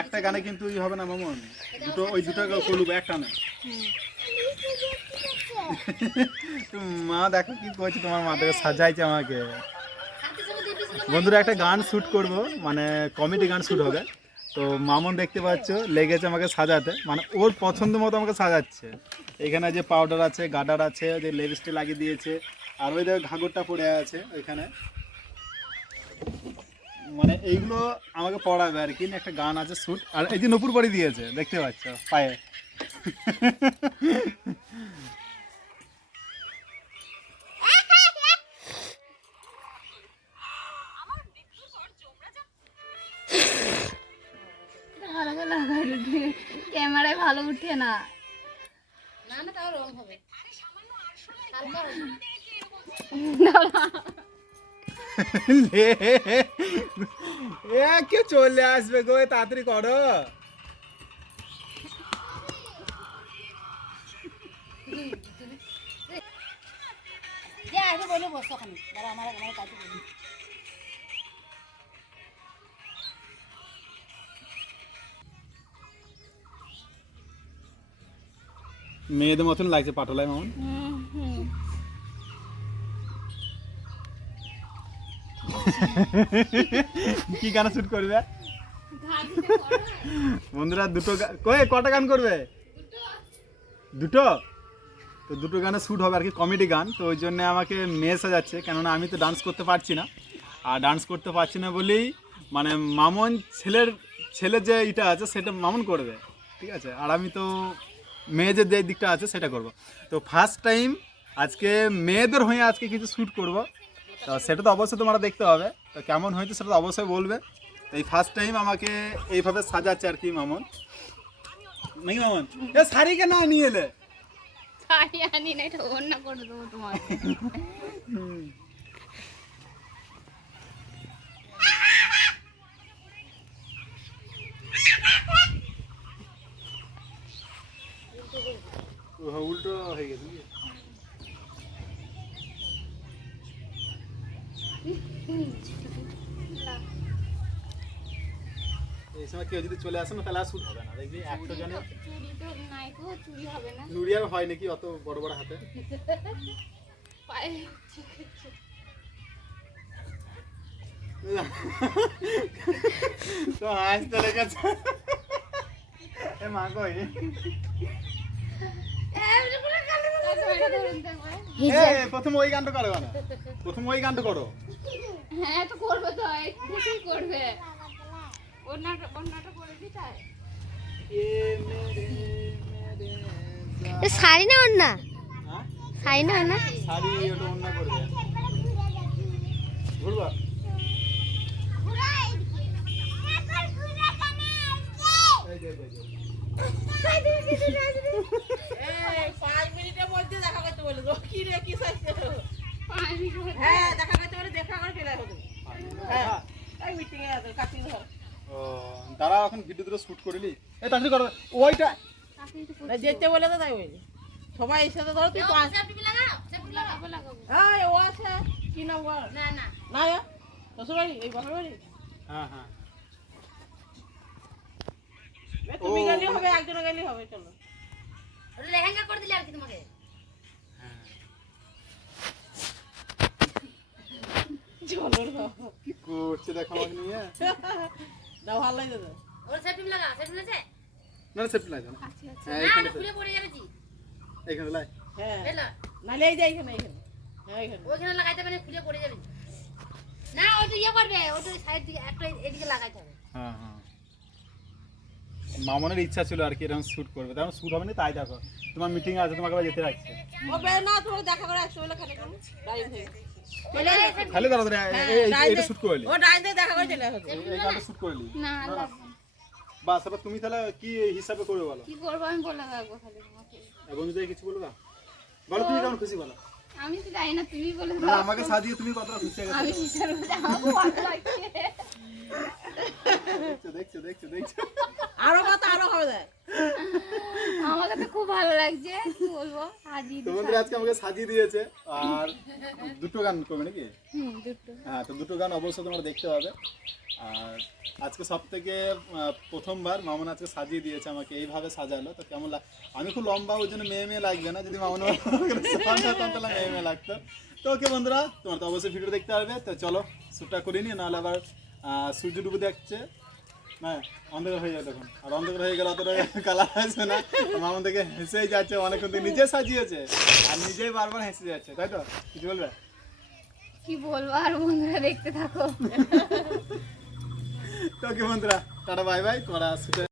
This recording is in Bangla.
একটা গানে কিন্তু ই হবে না মামুন, দুটো ওই দুটো করলুব একটা না। মা দেখো কি করছে, তোমার মা দেখো সাজাইছে আমাকে। বন্ধুরা একটা গান শ্যুট করব, মানে কমেডি গান শ্যুট হবে, তো মামুন দেখতে পাচ্ছ লেগেছে আমাকে সাজাতে, মানে ওর পছন্দ মতো আমাকে সাজাচ্ছে। এখানে যে পাউডার আছে, গার্ডার আছে, যে লিপস্টিক লাগিয়ে দিয়েছে, আর ওই দেখো ঘাগরটা পড়ে আছে ওইখানে, মানে এইগুলো আমাকে পড়াবে আর কি। একটা গান আছে শ্যুট, আর এই যে নপুর পরে দিয়েছে দেখতে পাচ্ছ পায়ে। ক্যামেরায় ভালো উঠে না। কে চলে আসবে গো, তাড়াতাড়ি করো। মেয়েদের মতন লাগছে পাটলায় মামুন। কি গান শুট করবে বন্ধুরা? দুটো কটা গান করবে? দুটো। তো দুটো গানে শ্যুট হবে আর কি, কমেডি গান। তো ওই জন্য আমাকে মেয়ে সাজাচ্ছে, কেননা আমি তো ডান্স করতে পারছি না। আর ডান্স করতে পারছি না বলেই মানে মামুন ছেলের যে ইটা আছে সেটা মামুন করবে, ঠিক আছে। আর আমি তো মেয়েদের যে দিকটা আছে সেটা করব। তো ফার্স্ট টাইম আজকে মেয়েদের হয়ে আজকে কিছু শ্যুট করব, তো সেটা তো অবশ্যই তোমরা দেখতে হবে। তো কেমন হয়েছে সেটা তো অবশ্যই বলবে। তো এই ফার্স্ট টাইম আমাকে এইভাবে সাজাচ্ছে আর কি মামুন, নাকি মামুন? এ শাড়ি কেন নিয়ে এলে? শাড়ি আনি না, এটা অন্য করে দেবো তোমাকে। উল্টো হয়ে গেছে। এই সময় কেউ যদি চলে আসে না তাহলে আর শ্যুট হবে না, দেখবি একটা জনে চুরি তো নাই তো, চুরি হবে না। চুড়ি আর হয় নাকি অত বড় বড় হাতে? পায়ে তো হাসতে লেগেছে। এ মা কই? প্রথম ওই গানটা করো না, প্রথম ওই গানটা করো। হ্যাঁ তো করবে তো, একটু করবে। অন্যটা করে দিতে শাড়ি না ওর না, হ্যাঁ শাড়ি না না, শাড়ি ওটা অন্য করবে। ঘুরবা এই যে এই 5 মিনিটের মধ্যে দেখা করতে বলে তো, কি রে কি চাইছে? হ্যাঁ দেখা করতে বলে, দেখা করে চলে আসবে। হ্যাঁ এই মিটিং এ আছে, কাটিং ধর। ও দাঁড়া, এখন ভিডিওটা শুট করিলি। এই তাড়াতাড়ি করো ওইটা। না যেতে বলে তো তাই বলি, সবাই এসে তো ধর তুই পাঁচ। এই ও আছে কি না বল? না না না শ্বশুর বাড়ি, এই বাপের বাড়ি। হ্যাঁ হ্যাঁ তুমি গেলি হবে, একজনে গেলি হবে, চলো। ওটা লেহেঙ্গা করে দিলে আর কি তোমাকে। চলো না কি করছে দেখো আমাকে নিয়ে। না ভালো লাগে তো। ওর সেফটি লাগা, সেফটি আছে না সেফটি লাগবে না। হ্যাঁ না, এইখানে খুলে পড়ে যাবে জি। এইখানে লাই। হ্যাঁ এলা নালে এই যে এইখানে এইখানে, হ্যাঁ এইখানে। ওইখানে লাগাইতে পারে, খুলে পড়ে যাবে। না ওটা ইয়ে করবে, ওটা সাইড দিকে একটা এদিকে লাগাইতে হবে। হ্যাঁ হ্যাঁ মামনের ইচ্ছা ছিল আর কি এরকম শুট করবে, তেমন শুট হবে না। তাই দেখো তোমার মিটিং আছে, তোমাকে আবার যেতে রাখছে। ও বে না, তোমাকে দেখা করে আসতে বলে খানে কেন ডাইন থেকে চলে আসে। খালি দাঁড়া দাঁড়া, এইটা শুট করলি, ও ডাইন থেকে দেখা করে চলে আসে। এই গানটা শুট করলি। না লাগবে না। বাস এবার তুমি তাহলে কি হিসাবে করবে বলো? কি করবো আমি বলে রাখবো খালি তোমাকে। বন্ধুদের কিছু বলবা? বলো তুমি কেমন খুশি বলো। আমি তো জানি না, তুমি বলে না দাও। আমাকে সাজিয়ে তুমি কতটা খুশি হয়ে গেছো? আমি কিসের মধ্যে আমাকে ভালো লাগছে। দেখছো দেখছো দেখছো আরো কত আরো হবে দেখ। আমাকে তো খুব ভালো লাগছে, কি বলবো, হাজির তো বন্ধুরা আজকে আমাকে সাজিয়ে দিয়েছে আর দুটো গান করবে নাকি? দুটো। হ্যাঁ, তো দুটো গান অবশ্যই তোমরা দেখতে পাবে। আর আজকে সব থেকে প্রথমবার মামন আজকে সাজিয়ে দিয়েছে আমাকে, এইভাবে সাজালো। তো কেমন আমি খুব লম্বা, ওই জন্য মেয়ে মেয়ে লাগবে না, যদি মামন তাহলে মেয়ে মেয়ে লাগতো। তো ওকে বন্ধুরা, তোমার তো অবশ্যই ভিডিও দেখতে পারবে। তো চলো শ্যুটটা করে নিই, নাহলে আবার সূর্য ডুবে দেখছে, হ্যাঁ অন্ধকার হয়ে যায় তখন। আর অন্ধকার হয়ে গেলে অতটা কালার আসবে না। মামন থেকে হেসেই যাচ্ছে, অনেকক্ষণ থেকে নিজে সাজিয়েছে আর নিজেই বারবার হেসে যাচ্ছে, তাই তো? কিছু বলবে? কি বলবো আর, বন্ধুরা দেখতে থাকো। তো কি বন্ধুরা, টাটা বাই বাই। তোমরা